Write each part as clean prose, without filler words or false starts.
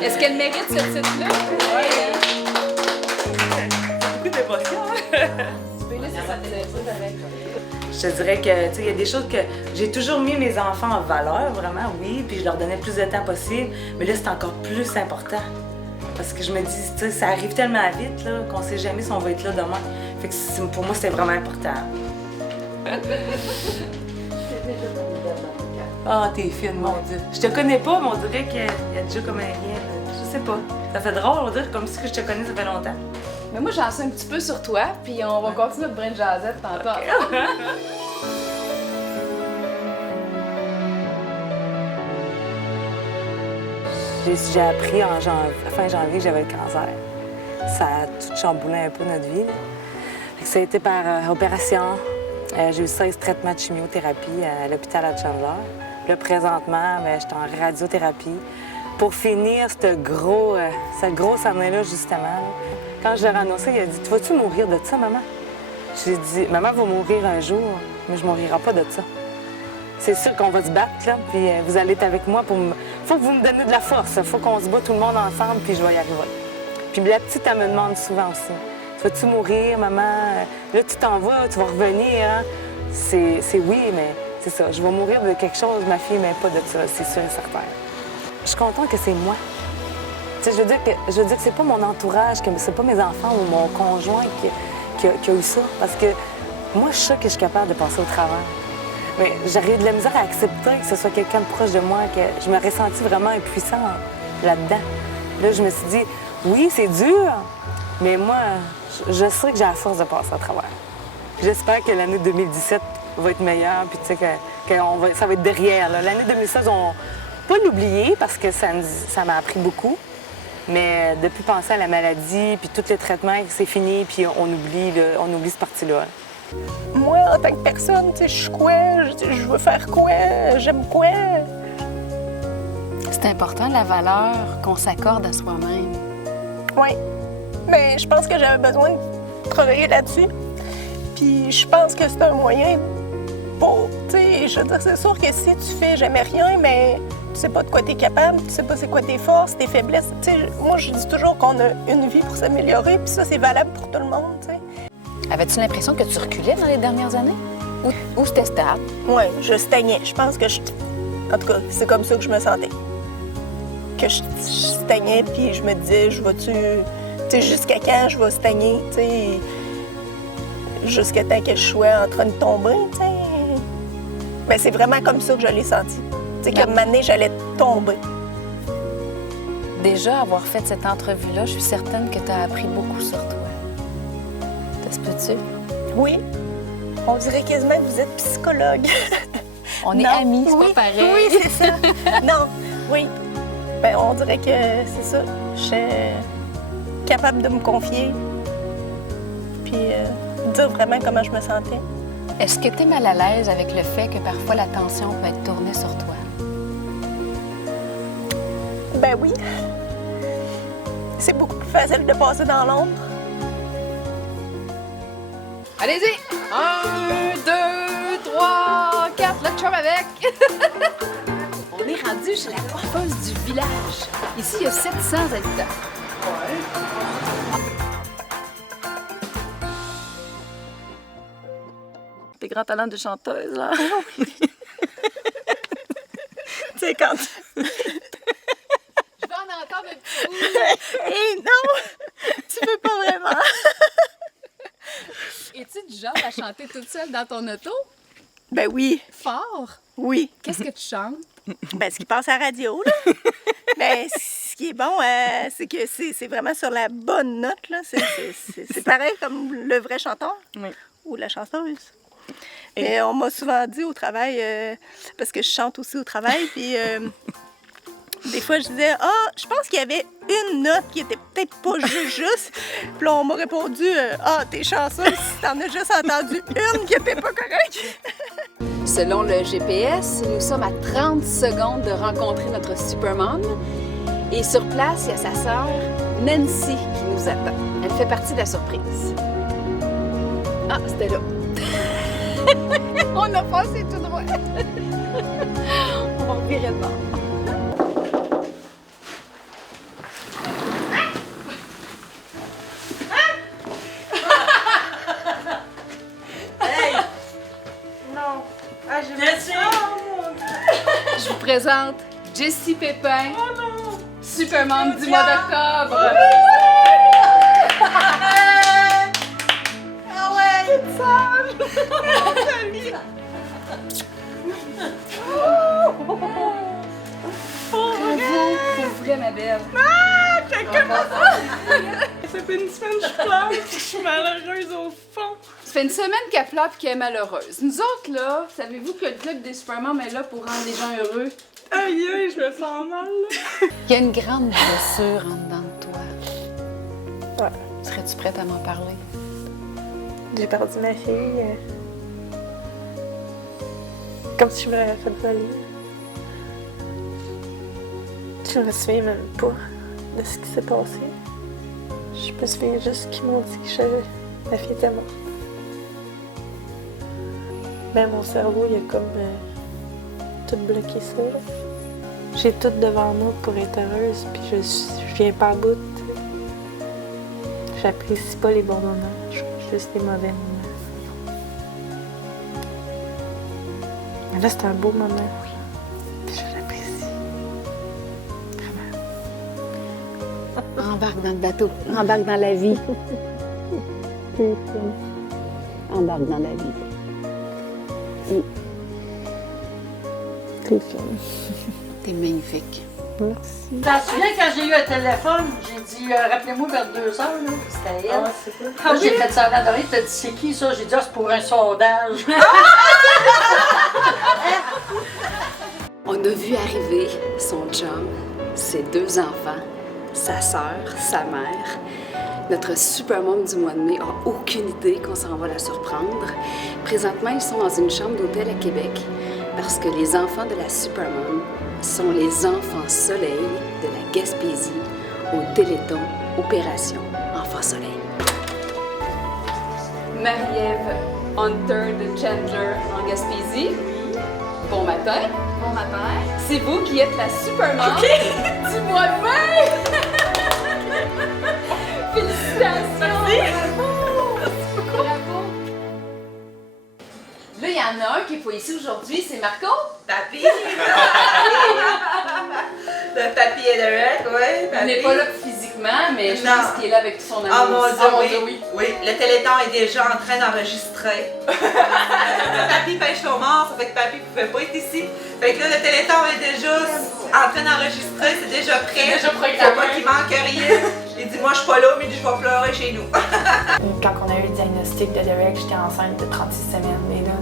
Est-ce qu'elle mérite ce titre-là? Oui. Beaucoup d'émotions. Je te dirais que, tu sais, il y a des choses que j'ai toujours mis mes enfants en valeur, vraiment, oui, puis je leur donnais plus de temps possible, mais là, c'est encore plus important. Parce que je me dis, tu sais, ça arrive tellement vite, là, qu'on sait jamais si on va être là demain. Fait que pour moi, c'était vraiment important. Ah, t'es fine, mon Dieu. Je te connais pas, mais on dirait qu'il y a déjà comme un lien, là. Je sais pas. Ça fait drôle, on dirait comme si que je te connais, ça fait longtemps. Mais moi, j'en sais un petit peu sur toi, puis on va continuer notre brin de jasette tantôt. Okay. J'ai appris fin janvier que j'avais le cancer. Ça a tout chamboulé un peu notre vie. Ça a été par opération. J'ai eu 16 traitements de chimiothérapie à l'hôpital à Chandler. Là, présentement, j'étais en radiothérapie. Pour finir cette grosse année-là, justement, quand je l'ai annoncé, il a dit « Tu vas-tu mourir de ça, maman? » J'ai dit « Maman va mourir un jour, mais je ne mourrai pas de ça. C'est sûr qu'on va se battre, là, puis vous allez être avec moi pour me... Faut que vous me donniez de la force, faut qu'on se bat tout le monde ensemble, puis je vais y arriver. » Puis la petite, elle me demande souvent aussi « Tu vas-tu mourir, maman? Là, tu t'en vas, tu vas revenir, hein? » C'est oui, mais c'est ça. Je vais mourir de quelque chose, ma fille, mais pas de ça, c'est sûr et certain. Je suis contente que c'est moi. Tu sais, je veux dire que c'est pas mon entourage, que c'est pas mes enfants ou mon conjoint qui a eu ça. Parce que moi, je sais que je suis capable de passer au travers. Mais j'arrive de la misère à accepter que ce soit quelqu'un de proche de moi, que je me ressentis vraiment impuissante là-dedans. Là, je me suis dit, oui, c'est dur, mais moi, je sais que j'ai la force de passer au travers. J'espère que l'année 2017 va être meilleure, puis tu sais, ça va être derrière. L'année 2016, on pas l'oublier parce que ça m'a appris beaucoup. Mais depuis penser à la maladie, puis tous les traitements, c'est fini, puis on oublie cette partie-là. Moi, en tant que personne, tu sais, je suis quoi? Je veux faire quoi? J'aime quoi? C'est important, la valeur qu'on s'accorde à soi-même. Oui. Mais je pense que j'avais besoin de travailler là-dessus. Puis je pense que c'est un moyen pour, tu sais, je veux dire, c'est sûr que si tu fais jamais rien, mais tu sais pas de quoi t'es capable, tu sais pas c'est quoi tes forces, tes faiblesses. Tu sais, moi, je dis toujours qu'on a une vie pour s'améliorer, puis ça, c'est valable pour tout le monde, tu sais. Avais-tu l'impression que tu reculais dans les dernières années? Ou c'était stable? Oui, je stagnais. Je pense que en tout cas, c'est comme ça que je me sentais. Que je stagnais, puis je me disais, je vais-tu... Tu sais, jusqu'à quand je vais stagner, tu sais... Jusqu'à temps que je sois en train de tomber, tu sais. Ben, c'est vraiment comme ça que je l'ai senti. Tu sais, qu'à un moment donné, j'allais tomber. Déjà, avoir fait cette entrevue-là, je suis certaine que tu as appris beaucoup sur toi. Ça se peut-tu? Oui. On dirait quasiment que vous êtes psychologue. On est amis, c'est pas pareil. Oui, c'est ça. Non, oui. Ben, on dirait que c'est ça. Je suis capable de me confier. Puis dire vraiment comment je me sentais. Est-ce que tu es mal à l'aise avec le fait que parfois la tension peut être tournée sur toi? Ben oui. C'est beaucoup plus facile de passer dans l'ombre. Allez-y! 1, 2, 3, 4, le chum avec! On est rendu chez la coiffeuse du village. Ici, il y a 700 habitants. Des grands talents de chanteuse, là. Tu sais, quand... Je vais en entendre un petit bout. Hé, non! Tu peux pas vraiment. Es-tu du genre à chanter toute seule dans ton auto? Ben oui. Fort? Oui. Qu'est-ce que tu chantes? Ben, ce qui passe à la radio, là. Ben, ce qui est bon, c'est que c'est vraiment sur la bonne note, là. C'est pareil comme le vrai chanteur. Oui. Ou la chanteuse. Et on m'a souvent dit au travail, parce que je chante aussi au travail, puis des fois je disais, je pense qu'il y avait une note qui était peut-être pas juste. Puis là, on m'a répondu, t'es chanceuse si t'en as juste entendu une qui était pas correcte. Selon le GPS, nous sommes à 30 secondes de rencontrer notre supermom. Et sur place, il y a sa sœur, Nancy, qui nous attend. Elle fait partie de la surprise. Ah, c'était là. On a passé tout droit. On va revirer de bord. présente Jessie Pépin, Supermom du mois d'octobre. Ah ouais! Bravo, pour vrai, ma belle. Ça fait une semaine que je pleure, je suis malheureuse au fond. Ça fait une semaine qu'elle pleure et qu'elle est malheureuse. Nous autres, là, savez-vous que le club des Supermoms est là pour rendre les gens heureux? Aïe aïe, je me sens mal. Il y a une grande blessure en dedans de toi. Ouais. Serais-tu prête à m'en parler? J'ai perdu ma fille. Comme si je me l'avais fait voler. Je me souviens même pas de ce qui s'est passé. Je me souviens juste qu'ils m'ont dit que ma fille était morte. Mais mon cerveau, il a comme tout bloqué ça. Là. J'ai tout devant moi pour être heureuse, puis je viens pas à bout. T'sais. J'apprécie pas les bons moments, juste les mauvais moments. Mais là, c'est un beau moment, oui. Puis je l'apprécie. Vraiment. Embarque dans le bateau, embarque dans la vie. Embarque dans la vie. T'es magnifique. Merci. Tu t'en souviens quand j'ai eu un téléphone, j'ai dit rappelez-moi vers 2 heures, là. C'était elle. Là, j'ai fait ça à l'oreille, t'as dit c'est qui ça? J'ai dit c'est pour un sondage. On a vu arriver son chum, ses 2 enfants, sa sœur, sa mère. Notre Supermom du mois de mai a aucune idée qu'on s'en va la surprendre. Présentement, ils sont dans une chambre d'hôtel à Québec parce que les enfants de la Supermom sont les enfants soleil de la Gaspésie au Téléthon Opération Enfants Soleil. Marie-Ève Hunter de Chandler en Gaspésie. Bon matin. Bon matin. C'est vous qui êtes la Supermom du mois de mai. Félicitations. Merci. Bravo. Bravo. Là, il y en a un qui n'est pas ici aujourd'hui, c'est Marco. Papy! Le papy est là, oui. Il n'est pas là physiquement, mais je Non. pense qu'il est là avec tout son Ah amour. mon Dieu, oui. Oui, le téléthon est déjà en train d'enregistrer. Papy pêche au mort, ça fait que papy ne pouvait pas être ici. Fait que là, le téléthon est déjà en train d'enregistrer, c'est déjà prêt. C'est déjà programmé. Faut pas qu'il manque rien. Il dit, moi je suis pas là, mais il dit, je vais pleurer chez nous. Quand on a eu le diagnostic de Derek, j'étais enceinte de 36 semaines. Mais là,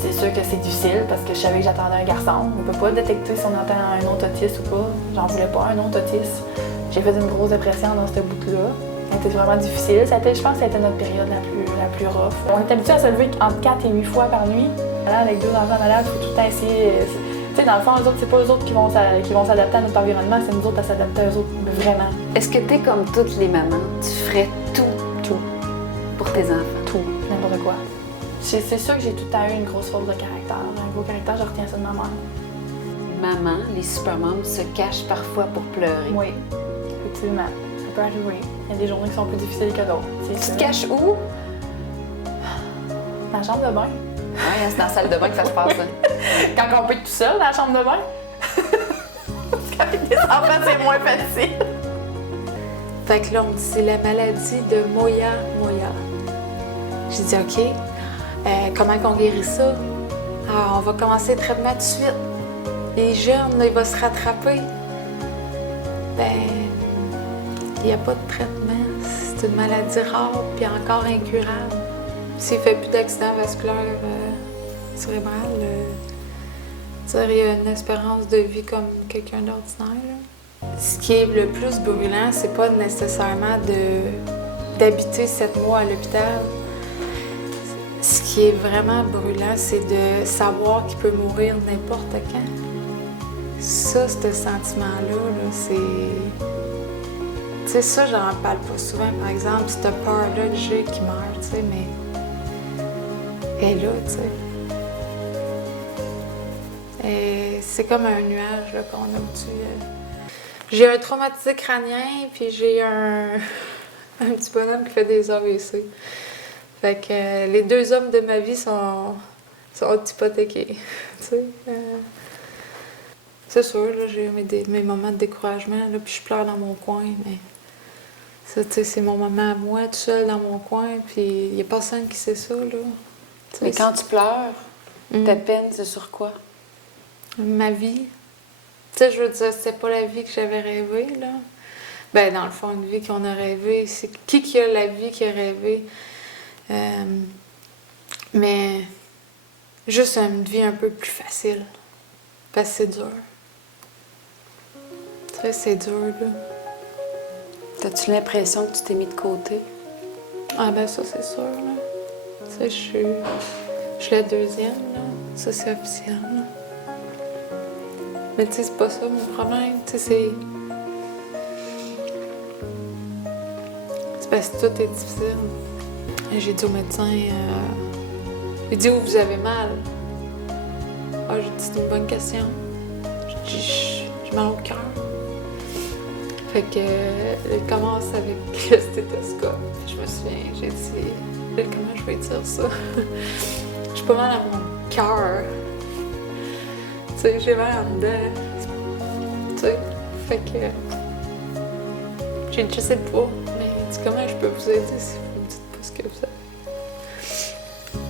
c'est sûr que c'est difficile parce que je savais que j'attendais un garçon. On peut pas détecter si on entend un autre autiste ou pas. J'en voulais pas, un autre autiste. J'ai fait une grosse dépression dans ce bout-là. C'était vraiment difficile. Je pense que ça a été notre période la plus rough. On est habitué à se lever entre 4 et 8 fois par nuit. Là, avec 2 enfants malades, il faut tout le temps essayer. Tu sais, dans le fond, eux autres, c'est pas eux autres qui vont s'adapter à notre environnement, c'est nous autres à s'adapter à eux autres, vraiment. Est-ce que t'es comme toutes les mamans? Tu ferais tout pour tes enfants? Tout, n'importe quoi. C'est sûr que j'ai tout le temps eu une grosse force de caractère. Un gros caractère, je retiens ça de ma mère. Maman, les Supermoms se cachent parfois pour pleurer. Oui, effectivement. Ça peut arriver. Il y a des journées qui sont plus difficiles que d'autres. Tu te caches où? Dans la chambre de bain. Oui, c'est dans la salle de bain que ça se passe. Quand on peut être tout seul dans la chambre de bain. Parce qu'avec des enfants, c'est moins facile. Fait que là, on me dit, c'est la maladie de Moya. J'ai dit, OK, comment qu'on guérit ça? Ah, on va commencer le traitement tout de suite. Les jeunes, là, il va se rattraper. Ben, il n'y a pas de traitement. C'est une maladie rare puis encore incurable. S'il ne fait plus d'accident vasculaire cérébral, il y a une espérance de vie comme quelqu'un d'ordinaire. Ce qui est le plus brûlant, c'est pas nécessairement d'habiter 7 mois à l'hôpital. Ce qui est vraiment brûlant, c'est de savoir qu'il peut mourir n'importe quand. Ça, ce sentiment-là, là, c'est... Tu sais, ça, j'en parle pas souvent, par exemple, cette peur-là que j'ai qui meurt, tu sais, mais... Elle est là, tu sais. Et c'est comme un nuage, là, qu'on a au-dessus. J'ai un traumatisme crânien, puis j'ai un petit bonhomme qui fait des AVC. Fait que les 2 hommes de ma vie sont sont hypothéqués. C'est sûr, là, j'ai eu mes moments de découragement, là, puis je pleure dans mon coin, mais ça, tu sais, c'est mon moment à moi, tout seul dans mon coin, puis il n'y a personne qui sait ça, là. T'sais, Mais quand tu pleures, ta peine, c'est sur quoi? Ma vie. Tu sais, je veux dire, c'était pas la vie que j'avais rêvée, là. Ben, dans le fond, une vie qu'on a rêvée, c'est qui a la vie qui a rêvé. Mais juste une vie un peu plus facile. Parce que c'est dur. Tu sais, c'est dur, là. T'as-tu l'impression que tu t'es mis de côté? Ah ben ça, c'est sûr, là. Tu sais, je suis la deuxième, là. Ça, c'est officiel, là. Mais tu sais, c'est pas ça mon problème. Tu sais, c'est parce que tout est difficile. Et j'ai dit au médecin, il dit où vous avez mal? Ah, j'ai dit, c'est une bonne question. J'ai dit, j'ai mal au cœur. Fait que, il commence avec le stéthoscope. Je me souviens, j'ai dit, comment je vais dire ça? J'ai pas mal à mon cœur. Tu sais, j'ai mal en dedans. Tu sais, fait que, j'ai dit, je sais pas, mais il dit, comment je peux vous aider si vous me dites pas ce que vous avez?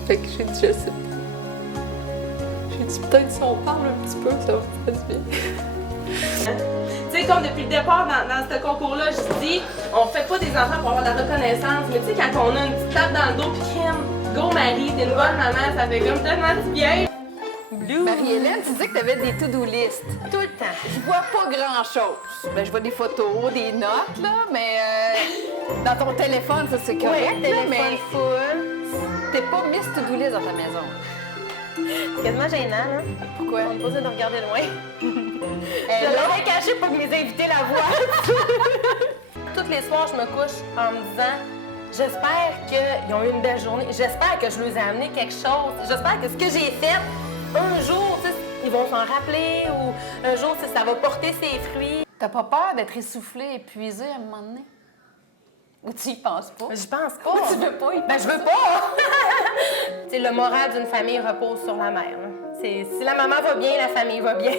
Fait que j'ai dit, je sais pas. J'ai dit, peut-être si on parle un petit peu, ça va faire du bien. Tu sais, comme depuis le départ dans ce concours-là, je dis, on fait pas des enfants pour avoir de la reconnaissance, mais tu sais, quand on a une petite tape dans le dos, puis crème, go Marie, t'es une bonne maman, ça fait comme tellement du bien. Marie-Hélène, tu disais que tu avais des to-do list. Tout le temps. Je vois pas grand-chose. Ben, je vois des photos, des notes, là, mais dans ton téléphone, ça, c'est correct, Oui, là, mais téléphone full. t'es pas Miss To-Do List dans ta maison. C'est quasiment gênant, là. Pourquoi? On me posait de regarder loin. Je l'avais caché pour que mes invités la voient. Tous les soirs, je me couche en me disant, j'espère qu'ils ont eu une belle journée. J'espère que je leur ai amené quelque chose. J'espère que ce que j'ai fait, un jour, tu sais, ils vont s'en rappeler ou un jour, tu sais, ça va porter ses fruits. T'as pas peur d'être essoufflée, épuisée à un moment donné? Ou tu y penses pas? Je pense pas. Ou tu veux pas y Ben, je veux pas! Tu sais, le moral d'une famille repose sur la mère. Là. Si la maman va bien, la famille va bien.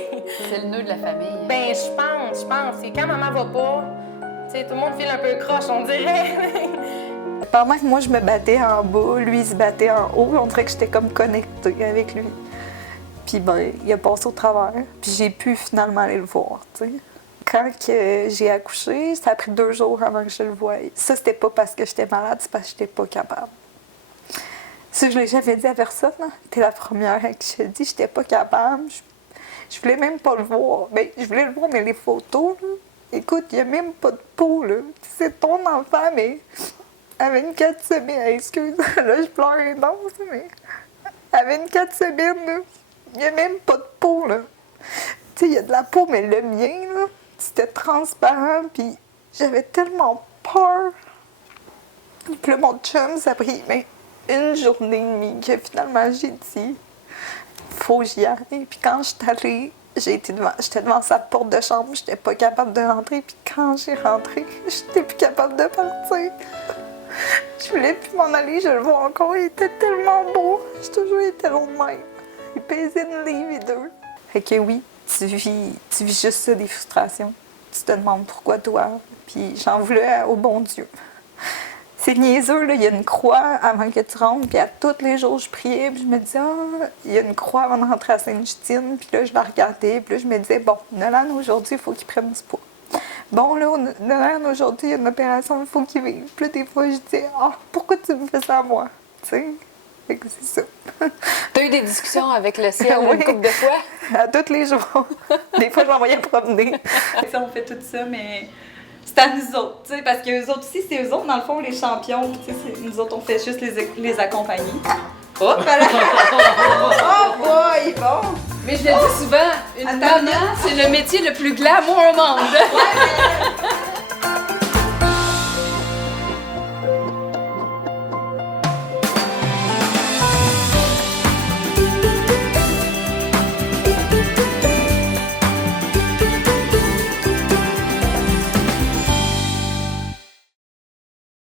C'est le nœud de la famille. Ben, je pense. Et quand maman va pas, tu sais, tout le monde file un peu croche, on dirait. Pendant que moi, je me battais en bas, lui, il se battait en haut, on dirait que j'étais comme connectée avec lui. Puis, ben, il a passé au travers. Puis j'ai pu finalement aller le voir, tu sais. Quand j'ai accouché, ça a pris 2 jours avant que je le voie. Ça, c'était pas parce que j'étais malade, c'est parce que j'étais pas capable. Ça, je l'ai jamais dit à personne. Hein. T'es la première à qui je dit, j'étais pas capable. Je voulais même pas le voir. Ben, je voulais le voir, mais les photos, là, écoute, il y a même pas de peau, là. C'est ton enfant, mais à 24 semaines, excuse, là, je pleure intense, mais à 24 semaines, là, il y a même pas de peau, là. Tu sais, il y a de la peau, mais le mien, là, c'était transparent, puis j'avais tellement peur. Puis là, mon chum, ça a pris une journée et demie que finalement j'ai dit faut que j'y aille. Puis quand je suis allée, j'étais devant sa porte de chambre, j'étais pas capable de rentrer. Puis quand j'ai rentré, j'étais plus capable de partir. Je voulais plus m'en aller, je le vois encore, il était tellement beau. J'ai toujours été long de même. Il pesait une livre et 2. Fait que oui, tu vis juste ça, des frustrations. Tu te demandes pourquoi toi. Puis j'en voulais au bon Dieu. C'est niaiseux, là, il y a une croix avant que tu rentres, puis à tous les jours, je priais, puis je me disais, il y a une croix avant de rentrer à Sainte-Justine, puis là, je la regardais, puis là, je me disais, bon, Nolan, aujourd'hui, il faut qu'il prenne du poids. Bon, là, Nolan, aujourd'hui, il y a une opération, il faut qu'il vive. Puis là, des fois, je disais, pourquoi tu me fais ça à moi? Tu sais? Fait que c'est ça. T'as eu des discussions avec le ciel Oui. une couple de fois? À tous les jours. Des fois, je l'envoyais promener. On fait tout ça, mais c'est à nous autres, tu sais, parce que eux autres aussi, c'est eux autres, dans le fond, les champions. Tu sais, nous autres, on fait juste les accompagner. Hop là! Oh boy, bon! Mais je le dis souvent, une maman, c'est le métier le plus glamour au monde.